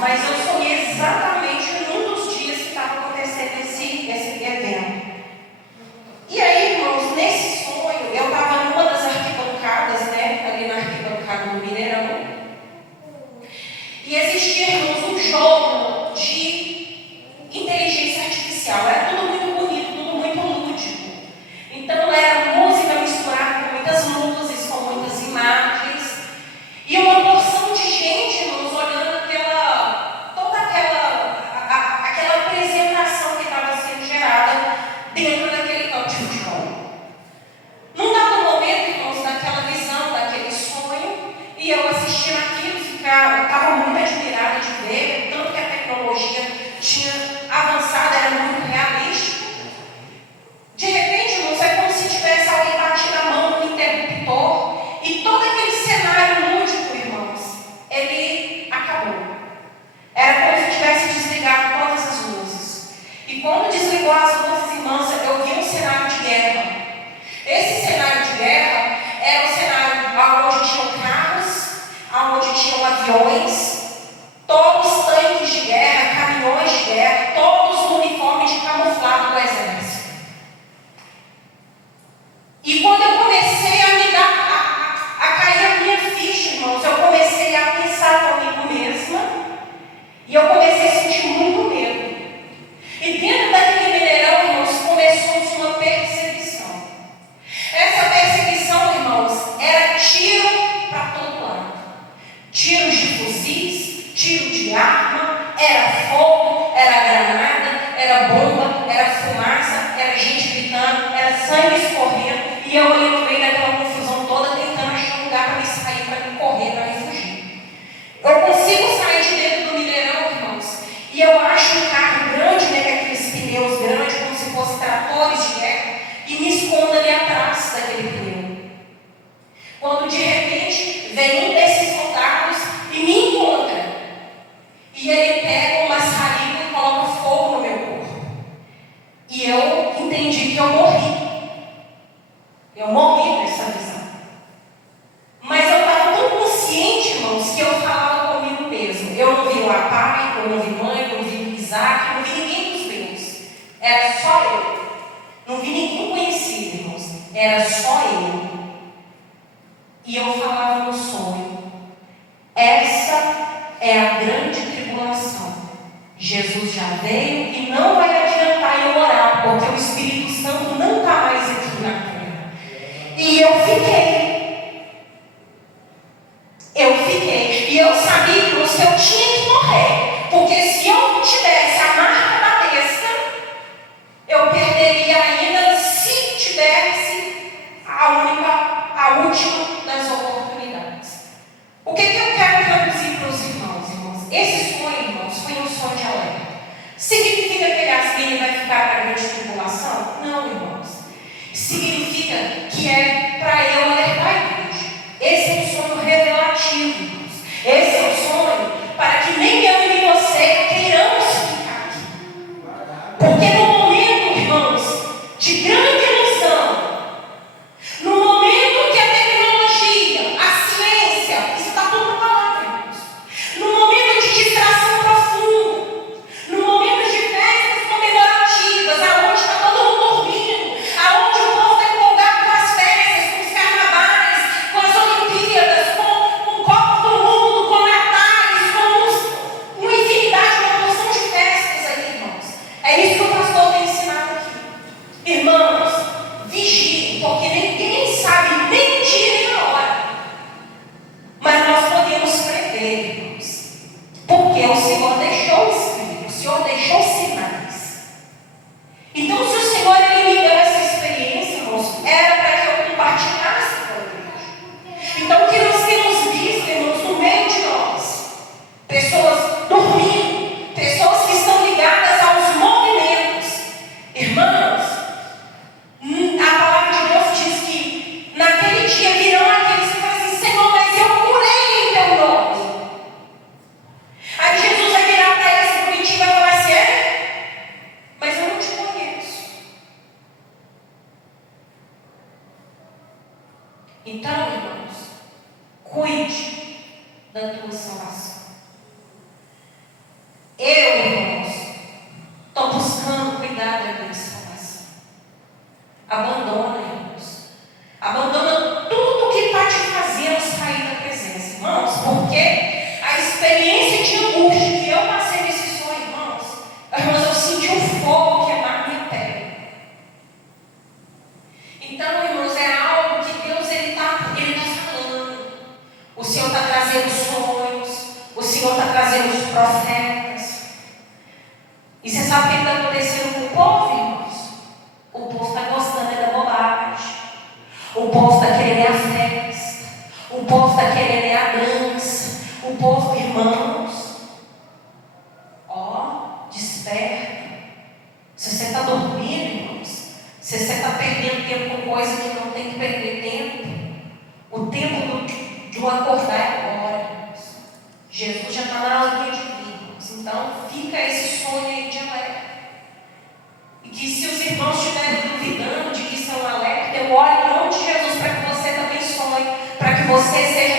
mas eu sonhei exatamente num dos dias que estava acontecendo esse evento. E aí, irmãos, nesse sonho, eu estava numa das arquibancadas, né, ali na arquibancada do Mineirão, e existia, irmãos, um jogo de inteligência artificial. Era tudo muito bonito, tudo muito lúdico. Então, era música misturada com muitas luzes, com muitas imagens, e uma porção de gente, irmãos, olhando toda aquela apresentação que estava sendo gerada dentro daquele campo de futebol. Num dado momento, irmãos, daquela visão, daquele sonho, e eu assistindo aquilo, estava muito admirada de ver, tanto que a tecnologia tinha avançado, era muito realístico. De repente, irmãos, é como se tivesse alguém batido a mão no interruptor, e todo aquele cenário lúdico, irmãos, ele acabou. Era como se tivesse desligado todas as luzes. E quando desligou as luzes, irmãos, eu vi um cenário de guerra. Esse cenário de guerra era um cenário onde tinham carros, onde tinham aviões, todos tanques de guerra, caminhões de guerra, todos no uniforme de camuflado do exército. E quando eu comecei a cair a minha ficha, irmãos, eu comecei a pensar comigo mesma, e eu comecei a sentir muito medo. E dentro daquele Mineirão, irmãos, começou uma perseguição. Essa perseguição, irmãos, era tiro para todo lado. Tiros de fuzis, tiro de arma, era fogo, era granada, era bomba, era fumaça, era gente gritando, era sangue escorrendo, e eu ali no meio daquela confusão toda, tentando achar um lugar para me sair, para me correr, para me fugir. Eu consigo sair de dentro do Mineirão, irmãos, e eu acho um carro grande, né, com aqueles pneus grandes, como se fossem tratores de guerra, e me escondo ali atrás daquele pneu. Quando de repente vem um desses soldados e me encontra, e ele pega uma saliva e coloca fogo no meu corpo. E eu entendi que eu morri. Eu morri nessa visão. Mas eu estava tão consciente, irmãos, que eu falava comigo mesmo. Eu não vi lá pai, eu não vi mãe, eu não vi Isaac, eu não vi ninguém dos meus. Era só eu. Não vi ninguém conhecido, irmãos. Era só eu. E eu falava no sonho: essa é a grande tribulação. Jesus já veio e não vai adiantar eu orar, porque o Espírito Santo não está mais aqui na terra. E eu fiquei. E eu sabia que eu tinha que morrer, porque se eu não tivesse a marca da besta, eu perderia ainda, se tivesse a última das oportunidades. O que eu quero traduzir para os irmãos? Esse sonho, irmãos, foi um sonho de alerta. Significa que ele vai ficar para a grande tribulação? Não, irmãos. Significa que é para eu alertar a igreja. Esse é um sonho revelativo, irmãos. Esse é um sonho para que nem eu e nem você queiramos ficar aqui. Porque no momento, irmãos, de grande ilusão, no momento que a tecnologia, a ciência, isso está tudo na palavra, irmãos. No momento de distração profunda, no momento de festas comemorativas, aonde está todo mundo dormindo, aonde o povo está empolgado com as festas, com os carnavais, com as Olimpíadas, com o Copa do Mundo, com natais, com uma infinidade, uma porção de festas aí, irmãos. É isso que o pastor tem ensinado aqui. Irmãos, vigiem, porque ninguém sabe nem o dia nem a hora. Mas nós podemos prever, irmãos, porque o Senhor deixou escrito, o Senhor deixou sinais. Então, se o Senhor me deu essa experiência, irmãos, era para que eu compartilhasse com a igreja. Então, o que nós temos visto, irmãos, no meio de nós? Pessoas dormindo, pessoas que estão ligadas aos movimentos. Irmãos, a palavra de Deus diz que naquele dia virão aqueles que falam assim: Senhor, mas eu curei em teu nome. Aí Jesus vai virar para esse bonitinho e vai falar assim: mas eu não te conheço. Então, irmãos, cuide da tua salvação. Senhor está trazendo sonhos. O Senhor está trazendo os profetas. E você sabe o que está acontecendo com o povo, irmãos? O povo está gostando da bobagem. O povo está querendo a festa. O povo está querendo a dança. O povo, irmãos, ó, desperta. Se você está dormindo, irmãos, se você está perdendo tempo com coisa que não tem que perder tempo, o tempo de acordar é agora, irmãos. Jesus já está na linha de vida, irmãos. Então, fica esse sonho aí de alerta. E que se os irmãos estiverem duvidando de que isso é um alerta, eu oro em nome de Jesus para que você também sonhe, para que você seja